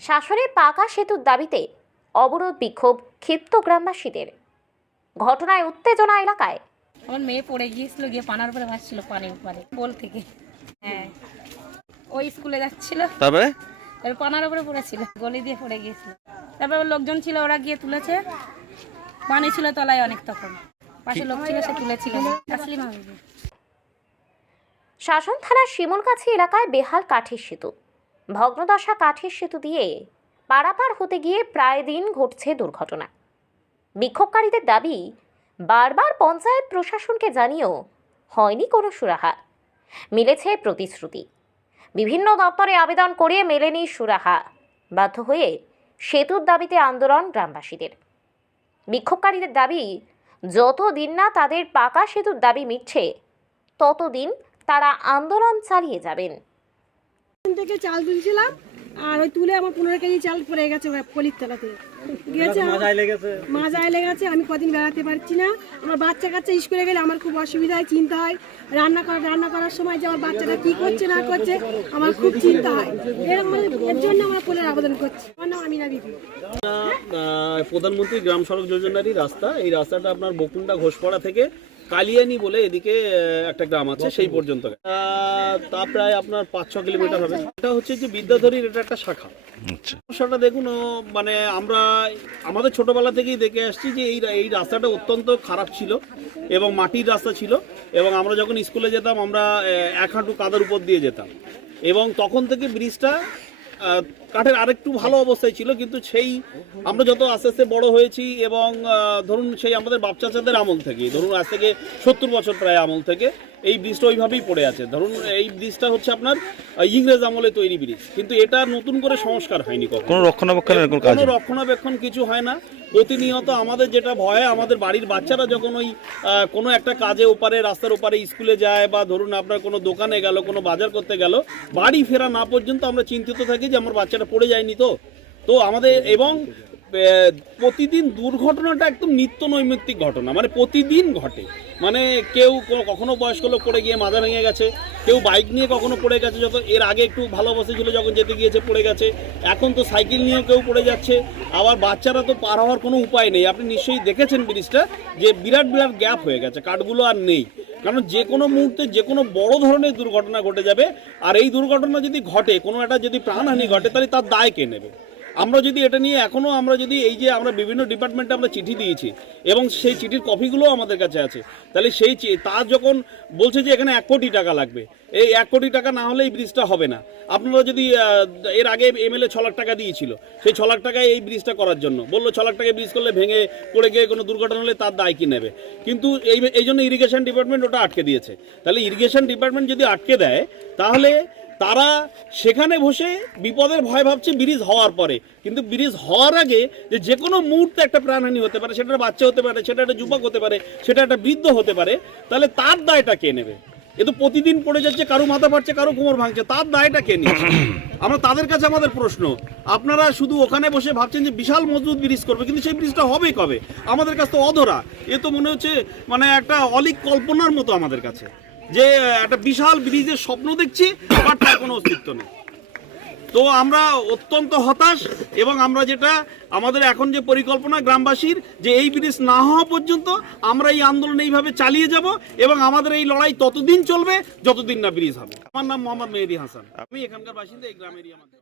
শাসনে পাকা সেতুর দাবিতে অবরোধ বিক্ষোভ ক্ষিপ্ত গ্রামবাসীদের। ঘটনায় উত্তেজনা এলাকায়। আমার মেয়ে পড়ে গিয়েছিল গিয়ে পানার উপরে ভাসছিল পানির উপরে পোল থেকে। হ্যাঁ। ওই স্কুলে যাচ্ছিল। তারপরে? তারপর পানার উপরে পড়েছিল গলি দিয়ে পড়ে গিয়েছিল। তারপরে লোকজন ছিল ওরা গিয়ে তুলেছে। পানি ছিল তলায় অনেক তখন। পাশে লোক ছিল সে তুলেছিল। শাসন থানার শিমুলগাছি এলাকায় বেহাল কাঠের সেতু। ভগ্নদশা কাঠের সেতু দিয়ে পারাপার হতে গিয়ে প্রায় দিন ঘটছে দুর্ঘটনা। বিক্ষোভকারীদের দাবি, বারবার পঞ্চায়েত প্রশাসনকে জানিয়েও হয়নি কোনো সুরাহা। মিলেছে প্রতিশ্রুতি। বিভিন্ন দপ্তরে আবেদন করে মেলেনি সুরাহা। বাধ্য হয়ে সেতুর দাবিতে আন্দোলন গ্রামবাসীদের। বিক্ষোভকারীদের দাবি যতদিন না তাদের পাকা সেতুর দাবি মিটছে, ততদিন তারা আন্দোলন চালিয়ে যাবেন। ওখান থেকে চাল তুলছিলাম আর ওই তুলে আমার পনেরো কেজি চাল পড়ে গেছে পলির তলাতে। গেছে মাজায় লেগেছে। আমি কদিন বেড়াতে পারছি না। আমার বাচ্চা কাচ্চা স্কুলে গেলে আমার খুব অসুবিধা হয় চিন্তা হয়। রান্না করা রান্না করার সময় যে আমার বাচ্চাটা কি করছে না করছে আমার খুব চিন্তা হয়। এরকম এর জন্য আমরা পোলের আবেদন করছি। আমার নাম আমিনা বিবি। আহ, প্রধানমন্ত্রী গ্রাম সড়ক যোজনারই রাস্তা। এই রাস্তাটা আপনার বকুন্ডা ঘোষপাড়া থেকে কালিয়ানি বলে এদিকে একটা গ্রাম আছে সেই পর্যন্ত তা প্রায় আপনার পাঁচ ছ কিলোমিটার হবে। এটা হচ্ছে যে বিদ্যাধরীর এটা একটা শাখা। আচ্ছা। সমস্যাটা দেখুন মানে আমরা আমাদের ছোটবেলা থেকেই দেখে আসছি যে এই এই রাস্তাটা অত্যন্ত খারাপ ছিল এবং মাটির রাস্তা ছিল এবং আমরা যখন স্কুলে যেতাম আমরা এক হাঁটু কাদার উপর দিয়ে যেতাম। এবং তখন থেকে ব্রিজটা কাঠের আরেকটু ভালো অবস্থায় ছিল কিন্তু সেই আমরা যত আস্তে আস্তে বড় হয়েছি এবং ধরুন সেই আমাদের বাপ চাচাদের আমল থেকে ধরুন আজ থেকে সত্তর বছর প্রায় আমল থেকে এই ব্রিজটা ওইভাবেই পড়ে আছে। ধরুন এই ব্রিজটা হচ্ছে আপনার ইংরেজ আমলে তৈরি ব্রিজ কিন্তু এটা নতুন করে সংস্কার হয়নি কোনো রক্ষণাবেক্ষণের কোনো? রক্ষণাবেক্ষণ কিছু হয় না। প্রতিনিয়ত আমাদের যেটা ভয় আমাদের বাড়ির বাচ্চারা যখন ওই কোনো একটা কাজে ওপারে রাস্তার ওপারে স্কুলে যায় বা ধরুন আপনার কোনো দোকানে গেল কোনো বাজার করতে গেল বাড়ি ফেরা না পর্যন্ত আমরা চিন্তিত থাকি যে আমার বাচ্চাটা পড়ে যায়নি তো। তো আমাদের এবং প্রতিদিন দুর্ঘটনাটা একদম নিত্য নৈমিত্তিক ঘটনা। মানে প্রতিদিন ঘটে। মানে কেউ কখনো বয়স্ক লোক পড়ে গিয়ে মাজা ভেঙে গেছে কেউ বাইক নিয়ে কখনো পড়ে গেছে যত এর আগে একটু ভালো অবস্থা ছিল যখন যেতে গিয়েছে পড়ে গেছে। এখন তো সাইকেল নিয়েও কেউ পড়ে যাচ্ছে। আবার বাচ্চারা তো পার হওয়ার কোনো উপায় নেই। আপনি নিশ্চয়ই দেখেছেন ব্রিজটা যে বিরাট বিরাট গ্যাপ হয়ে গেছে। কাঠগুলো আর নেই। কারণ যে কোনো মুহূর্তে যে কোনো বড় ধরনের দুর্ঘটনা ঘটে যাবে, আর এই দুর্ঘটনা যদি ঘটে, কোনো একটা যদি প্রাণহানি ঘটে, তাহলে তার দায় কে নেবে? আমরা যদি এটা নিয়ে এখনও আমরা যদি এই যে আমরা বিভিন্ন ডিপার্টমেন্টে আমরা চিঠি দিয়েছি এবং সেই চিঠির কপিগুলো আমাদের কাছে আছে, তাহলে সেই তার যখন বলছে যে এখানে এক কোটি টাকা লাগবে, এই এক কোটি টাকা না হলে এই ব্রিজটা হবে না। আপনারা যদি এর আগে এমএলএ ছ লাখ টাকা দিয়েছিল, সেই ছ লাখ টাকায় এই ব্রিজটা করার জন্য। বলল ছ লাখ টাকায় ব্রিজ করলে ভেঙে পড়ে গিয়ে কোনো দুর্ঘটনা হলে তার দায় কি নেবে? কিন্তু এই এই জন্য ইরিগেশন ডিপার্টমেন্ট ওটা আটকে দিয়েছে। তাহলে ইরিগেশন ডিপার্টমেন্ট যদি আটকে দেয়, তাহলে তারা সেখানে বসে বিপদের ভয় ভাবছে ব্রিজ হওয়ার পরে। কিন্তু ব্রিজ হওয়ার আগে যে যে কোনো মুহূর্তে একটা প্রাণহানি হতে পারে, সেটা বাচ্চা হতে পারে, সেটা একটা যুবক হতে পারে, সেটা একটা বৃদ্ধ হতে পারে, তাহলে তার দায়টা কে নেবে? এ তো প্রতিদিন পড়ে যাচ্ছে, কারও মাথা ফাটছে, কারও কোমর ভাঙছে, তার দায়টা কে নিচ্ছে আমরা তাদের কাছে আমাদের প্রশ্ন, আপনারা শুধু ওখানে বসে ভাবছেন যে বিশাল মজবুত ব্রিজ করবে, কিন্তু সেই ব্রিজটা হবে কবে? আমাদের কাছে তো অধরা। এ তো মনে হচ্ছে মানে একটা অলিক কল্পনার মতো আমাদের কাছে। যে, একটা বিশাল ব্রিজের স্বপ্ন দেখছি আবার তার কোনো অস্তিত্ব নেই। তো আমরা অত্যন্ত হতাশ এবং আমরা যেটা, আমাদের এখন যে পরিকল্পনা গ্রামবাসীর, যে এই ব্রিজ না হওয়া পর্যন্ত আমরা এই আন্দোলন এইভাবে চালিয়ে যাব এবং আমাদের এই লড়াই ততদিন চলবে, যতদিন না ব্রিজ হবে। আমার নাম মোহাম্মদ মেহেদি হাসান। আমি এখানকার বাসিন্দা, এই গ্রামেরই আমার।